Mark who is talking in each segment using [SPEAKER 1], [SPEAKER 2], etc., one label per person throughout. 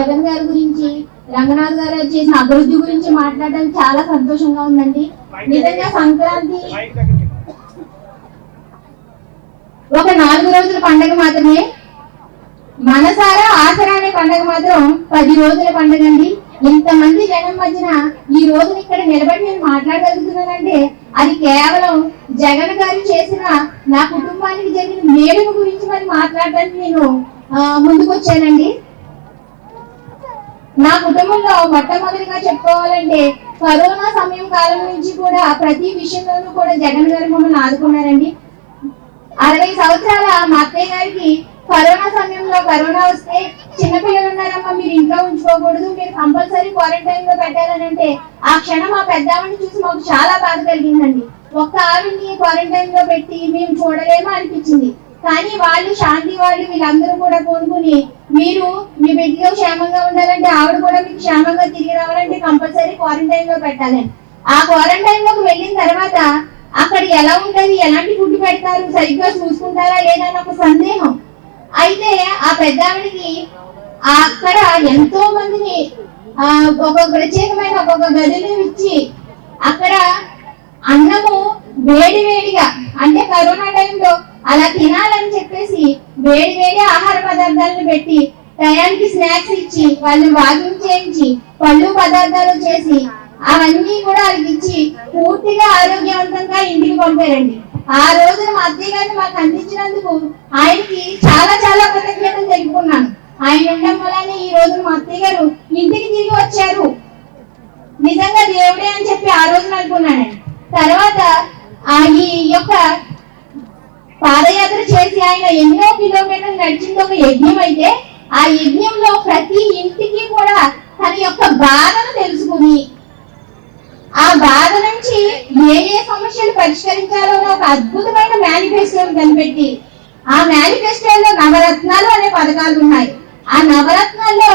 [SPEAKER 1] జగన్ గారి గురించి రంగనాథ్ గారు చేసిన అభివృద్ధి గురించి మాట్లాడడం చాలా సంతోషంగా ఉందండి. నిజంగా సంక్రాంతి ఒక నాలుగు రోజుల పండగ మాత్రమే. మనసారా ఆసరా అనే పండగ మాత్రం పది రోజుల పండగ అండి ఇంతమంది జనం మధ్యన ఈ రోజున ఇక్కడ నిలబడి నేను మాట్లాడగలుగుతున్నానంటే అది కేవలం జగన్ గారు చేసిన నా కుటుంబానికి జరిగిన మేలును గురించి మరి మాట్లాడడానికి నేను ముందుకొచ్చానండి. ముందుకు వచ్చానండి నా కుటుంబంలో మొట్టమొదటిగా చెప్పుకోవాలంటే కరోనా సమయం కాలం నుంచి కూడా ప్రతి విషయంలోనూ కూడా జగన్ గారు మమ్మల్ని ఆదుకున్నారండి. అరవై సంవత్సరాల మా అత్తయ్య గారికి కరోనా సమయంలో కరోనా వస్తే చిన్నపిల్లలు ఉన్నారమ్మా మీరు ఇంట్లో ఉంచుకోకూడదు మీరు కంపల్సరీ క్వారంటైన్లో పెట్టాలని అంటే ఆ క్షణం ఆ పెద్దావిని చూసి మాకు చాలా బాధ కలిగిందండి. ఒక్క ఆవిడ్ని క్వారంటైన్లో పెట్టి మేము చూడలేమో అనిపించింది. కానీ వాళ్ళు శాంతి వాళ్ళు వీళ్ళందరూ కూడా కొనుక్కుని మీరు మీ బిడ్డలో క్షేమంగా ఉండాలంటే ఆవిడ కూడా మీకు క్షేమంగా తిరిగి రావాలంటే కంపల్సరీ క్వారంటైన్లో పెట్టాలి. ఆ క్వారంటైన్లోకి వెళ్ళిన తర్వాత అక్కడ ఎలా ఉంటది ఎలాంటి ఫుడ్ పెడతారు సరిగ్గా చూసుకుంటారా లేదా అని ఒక సందేహం. అయితే ఆ పెద్ద ఆవిడకి అక్కడ ఎంతో మందిని ఆ ఒక ప్రత్యేకమైన ఒక్కొక్క గదిని ఇచ్చి అక్కడ అన్నము వేడి వేడిగా అంటే కరోనా టైంలో అలా తినాలని చెప్పేసి వేడి వేడి ఆహార పదార్థాలను పెట్టి టయానికి స్నాక్స్ ఇచ్చి వాళ్ళని వాకింగ్ చేయించి పళ్ళు పదార్థాలు చేసి అవన్నీ కూడా వాళ్ళకి ఇచ్చి పూర్తిగా ఆరోగ్యవంతంగా ఇంటికి పంపారండి. ఆ రోజు మా అత్తయ్య గారిని మాకు అందించినందుకు ఆయనకి చాలా చాలా కృతజ్ఞతలు తెలుపుకున్నాను. ఆయన ఉండడం వల్లనే ఈ రోజు మా అత్తయ్య గారు ఇంటికి తిరిగి వచ్చారు. నిజంగా దేవుడే అని చెప్పి ఆ రోజు అనుకున్నాను తర్వాత ఆ ఈ యొక్క పాదయాత్ర చేసి ఆయన ఎన్నో కిలోమీటర్లు నడిచింది ఒక యజ్ఞం అయితే ఆ యజ్ఞంలో ప్రతి ఇంటికి కూడా తన యొక్క బాధను తెలుసుకుని ఆ బాధ నుంచి ఏ ఏ సమస్యలు పరిష్కరించాలో ఒక అద్భుతమైన మేనిఫెస్టోని కనిపెట్టి ఆ మేనిఫెస్టోలో నవరత్నాలు అనే పథకాలు ఉన్నాయి. ఆ నవరత్నాల్లో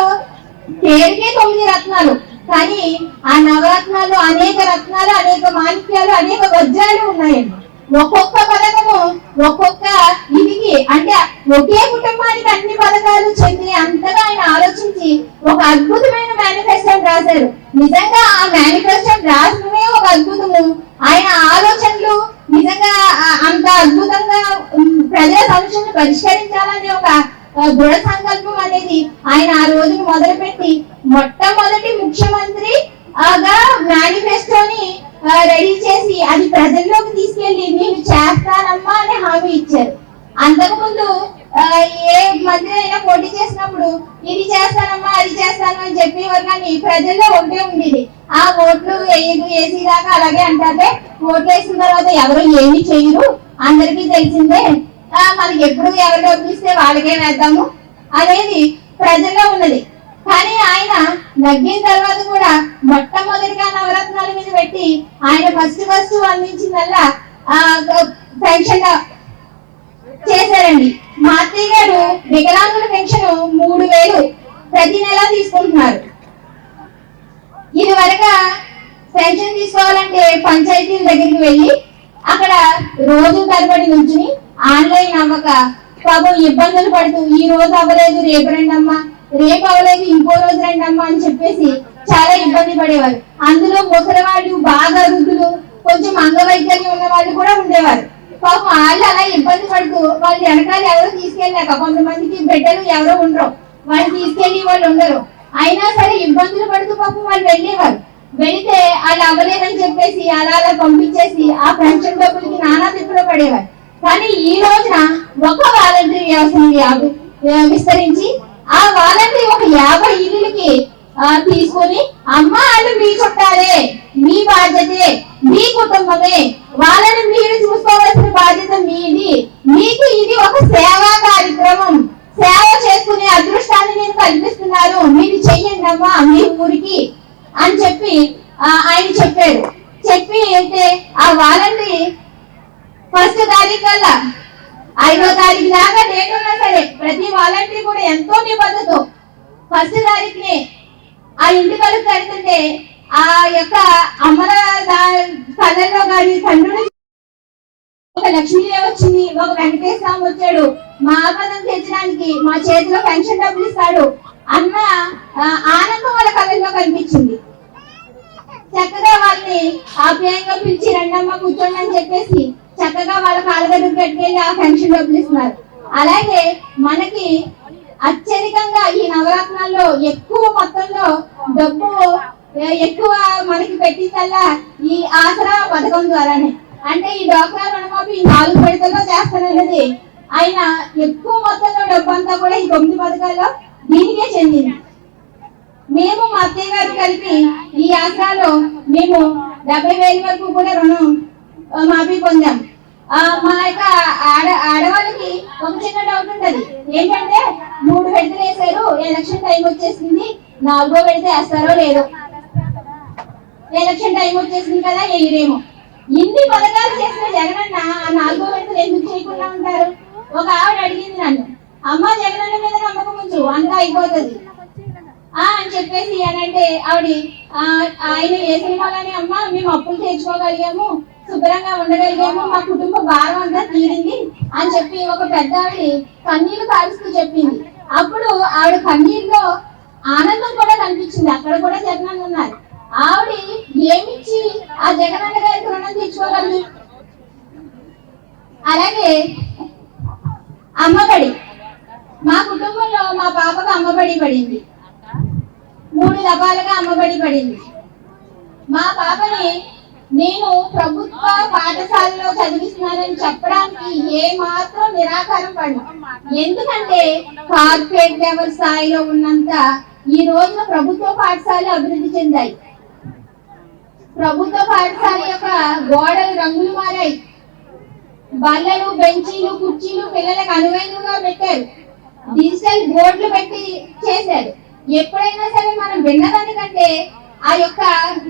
[SPEAKER 1] పేరుకే తొమ్మిది రత్నాలు కానీ ఆ నవరత్నాలు అనేక రత్నాలు అనేక మాణిక్యాలు అనేక వజ్రాలు ఉన్నాయండి. ఒక్కొక్క పథకము ఒక్కొక్క ఇదికి అంటే ఒకే కుటుంబానికి అన్ని పథకాలు చెంది అంతగా ఆయన ఆలోచించి ఒక అద్భుతమైన మేనిఫెస్టో రాశారు. నిజంగా ఆ మేనిఫెస్టో రాసడమే ఒక అద్భుతము. ఆయన ఆలోచనలు నిజంగా అంత అద్భుతంగా ఉమ్, ప్రజల సమస్యలను పరిష్కరించాలనే ఒక దృఢ సంకల్పం అనేది ఆయన ఆ రోజు మొదలుపెట్టి మొట్టమొదటి ముఖ్యమంత్రి ఆగా మేనిఫెస్టోని రెడీ చేసి అది ప్రజల్లోకి తీసుకెళ్ళి నేను చేస్తానమ్మా అని హామీ ఇచ్చారు. అంతకుముందు ఏ మంత్రి అయినా పోటీ చేసినప్పుడు ఇది చేస్తానమ్మా అది చేస్తాను అని చెప్పేవారు కానీ ప్రజల్లో ఒకటే ఉండేది. ఆ ఓట్లు వేయదు వేసి దాకా అలాగే అంటారే ఓట్లు వేసిన తర్వాత ఎవరు ఏమి చేయరు. అందరికీ తెలిసిందే. మనకి ఎప్పుడు ఎవరు డబ్బులు వాళ్ళకే వేద్దాము అనేది ప్రజల్లో ఉన్నది. కానీ ఆయన నగ్గిన తర్వాత కూడా మొట్టమొదటిగా నవరత్నాల మీద పెట్టి ఆయన ఫస్ట్ ఫస్ట్ అందించిందల్లా ఆ పెన్షన్ చేశారండి. మా అత్తయ్య గారు వికలాంగుల పెన్షన్ మూడు వేలు ప్రతి నెల తీసుకుంటున్నారు. ఇది వరక పెన్షన్ తీసుకోవాలంటే పంచాయతీల దగ్గరికి వెళ్ళి అక్కడ రోజు తరబడి నుంచుని ఆన్లైన్ అవ్వక పాపం ఇబ్బందులు పడుతూ ఈ రోజు అవ్వలేదు రేపు రండమ్మా రేపు అవ్వలేదు ఇంకో రోజు రండమ్మా అని చెప్పేసి చాలా ఇబ్బంది పడేవారు. అందులో ముసలివాళ్ళు బాగా వృద్ధులు కొంచెం అంగవైకల్యం ఉన్న వాళ్ళు కూడా ఉండేవారు. పాపం వాళ్ళు అలా ఇబ్బంది పడుతూ వాళ్ళు వెనకాల ఎవరు తీసుకెళ్ళాక కొంతమందికి బిడ్డలు ఎవరో ఉండరు. వాళ్ళు తీసుకెళ్ళి వాళ్ళు ఉండరు. అయినా సరే ఇబ్బందులు పడుతూ పాపం వాళ్ళు వెళ్ళేవారు. వెళితే వాళ్ళు అవ్వలేదని చెప్పేసి అలా అలా పంపించేసి ఆ పెన్షన్ డబ్బులకి నానా తిప్పులో పడేవారు. కానీ ఈ రోజున ఒక వాలంటరీ వ్యవస్థను విస్తరించి ఆ వాలంటరీ ఒక యాభై ఇళ్ళకి ఆ, తీసుకొని అమ్మ వాళ్ళు మీ చుట్టాలే మీ బాధ్యతే మీ కుటుంబమే వాళ్ళని మీరు బాధ్యత మీది మీకు ఇది ఒక సేవా కార్యక్రమం. సేవ చేసుకునే అదృష్టాన్ని నేను కల్పిస్తున్నాను. మీరు చెయ్యండి అమ్మా మీ ఊరికి అని చెప్పి ఆయన చెప్పారు చెప్పి అయితే ఆ వాలంటరీ ఫస్ట్ తారీఖు కల్లా ఐదో తారీఖు దాకా డేట్ ఉన్నా సరే ప్రతి వాలంటీర్ కూడా ఎంతో నిబద్ధతో ఫస్ట్ తారీఖునే ఆ ఇంటి వరకు కడుతుంటే ఆ యొక్క అమర కళ్ళల్లో కానీ తండ్రి ఒక లక్ష్మీదేవి వచ్చింది ఒక వెంకటేశ్వర స్వామి వచ్చాడు. మా ఆపదం తెచ్చడానికి మా చేతిలో పెన్షన్ డబ్బులు ఇస్తాడు. అన్న ఆనందం వాళ్ళ కళ్ళల్లో కనిపించింది. చక్కగా వాళ్ళని ఆప్యాయంగా పిలిచి రెండమ్మ కూర్చోండి అని చెప్పేసి చక్కగా వాళ్ళ కాళ్ళ దగ్గరికి పెట్టుకెళ్ళి ఆ పెన్షన్ డబ్బులు ఇస్తున్నారు. అలాగే మనకి అత్యధికంగా ఈ నవరత్నాల్లో ఎక్కువ మొత్తంలో డబ్బు ఎక్కువ మనకి పెట్టిందల్లా ఈ ఆసరా పథకం ద్వారానే. అంటే ఈ డాక్రా రుణమాఫీ నాలుగు విడతల్లో చేస్తానన్నది ఆయన ఎక్కువ మొత్తంలో డబ్బు అంతా కూడా ఈ తొమ్మిది పథకాల్లో దీనికే చెందింది. మేము మా అత్తయ్య గారు కలిపి ఈ యాత్రలో మేము డెబ్బై వేల వరకు కూడా రుణం మాఫీ పొందాం. మా యొక్క ఆడ ఆడవాళ్ళకి ఒక చిన్న డౌట్ ఉంటది. ఏంటంటే మూడు విడతలు వేశారు ఎలక్షన్ టైం వచ్చేసింది నాలుగో విడత వేస్తారో లేదో. ఎలక్షన్ టైం వచ్చేసింది కదా ఎగిరేమో ఇన్ని పథకాలు చేసిన జగనన్న ఆ నాలుగో విడతలు ఎందుకు చేయకుండా ఉంటారు? ఒక ఆవిడ అడిగింది నన్ను అమ్మ జగనన్న మీద నమ్మకం ఉంచు అంతా అయిపోతుంది. ఆ అని చెప్పేసి అంటే ఆవిడ ఆయన ఏ సినిమాలని అమ్మ మేము అప్పులు తెచ్చుకోగలిగాము శుభ్రంగా ఉండగలిగాము మా కుటుంబ భారం అంతా తీరింది అని చెప్పి ఒక పెద్ద ఆవిడ కన్నీళ్ళు కాలుస్తూ చెప్పింది. అప్పుడు ఆవిడ కన్నీళ్ళలో ఆనందం కూడా కనిపించింది. అక్కడ కూడా జగనన్న ఉన్నారు. ఆవిడ ఏమిచ్చి ఆ జగనన్న గారికి రుణం తెచ్చుకోగలదు అలాగే అమ్మబడి మా కుటుంబంలో మా పాపకు అమ్మబడి పడింది. మూడు దఫాలుగా అమ్మబడి పడింది. మా పాపని నేను ప్రభుత్వ పాఠశాలలో చదివిస్తున్నానని చెప్పడానికి ఏ మాత్రం నిరాకారం పడు ఎందుకంటే కార్పొరేట్ లెవెల్ స్థాయిలో ఉన్నంత ఈ రోజున ప్రభుత్వ పాఠశాలలు అభివృద్ధి చెందాయి. ప్రభుత్వ పాఠశాల యొక్క గోడలు రంగులు మారాయి. బల్లలు బెంచీలు కుర్చీలు పిల్లలకు అనువైనగా పెట్టారు. డిజిటల్ బోర్డులు పెట్టి చేశారు. ఎప్పుడైనా సరే మనం విన్నదానికంటే ఆ యొక్క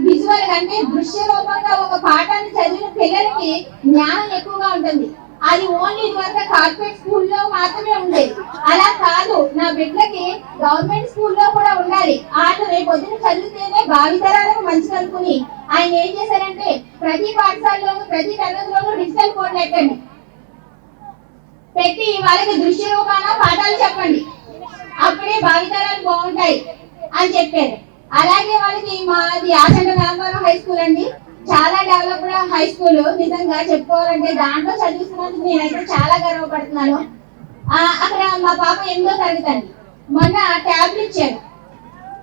[SPEAKER 1] విజువల్ అంటే దృశ్య రూపంగా ఒక పాఠాన్ని చదివిన పిల్లలకి జ్ఞానం ఎక్కువగా ఉంటుంది. అది ఓన్లీ ఇదివరకు కార్పొరేట్ స్కూల్లో మాత్రమే ఉండేది. అలా కాదు నా బిడ్డకి గవర్నమెంట్ స్కూల్లో కూడా ఉండాలి. వాళ్ళు రేపు పొద్దున చదివితేనే భావితరాలకు మంచిది అనుకుని ఆయన ఏం చేశారంటే ప్రతి పాఠశాలలోనూ ప్రతి తరగతిలోనూ డిజిటల్ బోర్డు పెట్టండి. పెట్టి వాళ్ళకి దృశ్య రూపాన పాఠాలు చెప్పండి. అప్పుడే భావితరాలు బాగుంటాయి అని చెప్పారు. అలాగే వాళ్ళకి మాది ఆచండ రామారావు హై స్కూల్ అండి. చాలా డెవలప్డ్ హై స్కూల్. నిజంగా చెప్పుకోవాలంటే దాంట్లో చదివిస్తున్నందుకు నేనైతే చాలా గర్వపడుతున్నాను. అక్కడ మా పాప ఎనిమిదో తరగతి అండి. మొన్న ట్యాబ్లు ఇచ్చారు.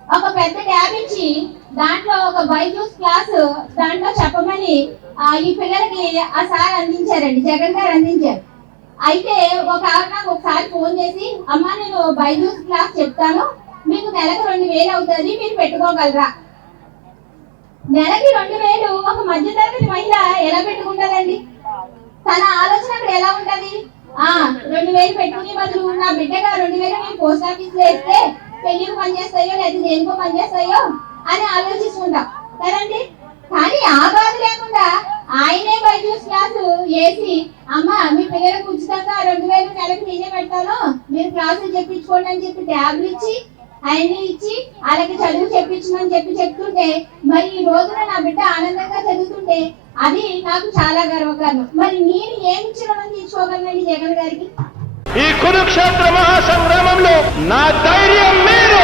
[SPEAKER 1] ఒక పెద్ద ట్యాబ్ ఇచ్చి దాంట్లో ఒక బైజూస్ క్లాస్ దాంట్లో చెప్పమని ఆ, ఈ పిల్లలకి ఆ సార్ అందించారండి జగన్ గారు అందించారు. అయితే ఒక ఆవిడ నాకు ఒకసారి ఫోన్ చేసి అమ్మ నేను బైజూస్ క్లాస్ చెప్తాను మీకు నెలకు రెండు వేలు అవుతుంది మీరు పెట్టుకోగలరా? నెలకి రెండు వేలు ఒక మధ్యతరగతి మహిళ ఎలా పెట్టుకుంటారండి తన ఆలోచన అక్కడ ఎలా ఉంటది? ఆ రెండు వేలు పెట్టుకునే బదులు నా బిడ్డగా రెండు వేలు నేను పోస్ట్ ఆఫీస్లో వేస్తే పెళ్ళికి పనిచేస్తాయో లేదా దేనికో పనిచేస్తాయో అని ఆలోచిస్తుంటాం. కదండి కానీ ఆ బాధ లేకుండా ఆయనే బైజూస్ క్లాసు వేసి అమ్మ మీ పిల్లలకు ఉచితంగా రెండు వేలు నెలకు నేనే పెడతాను. మీరు క్లాసులు చెప్పించుకోండి అని చెప్పి ట్యాబ్లు ఇచ్చి ఆయన్ని ఇచ్చి వాళ్ళకి చదువు చెప్పించమని చెప్పి చెప్తుంటే మరి ఈ రోజున నా బిడ్డ ఆనందంగా చదువుతుంటే అది నాకు చాలా గర్వకారణం. మరి నేను ఏమి ఇచ్చిన తీసుకోగలనండి జగన్ గారికి?
[SPEAKER 2] ఈ కురుక్షేత్ర మహాసంగ్రామంలో నా ధైర్యం మీరు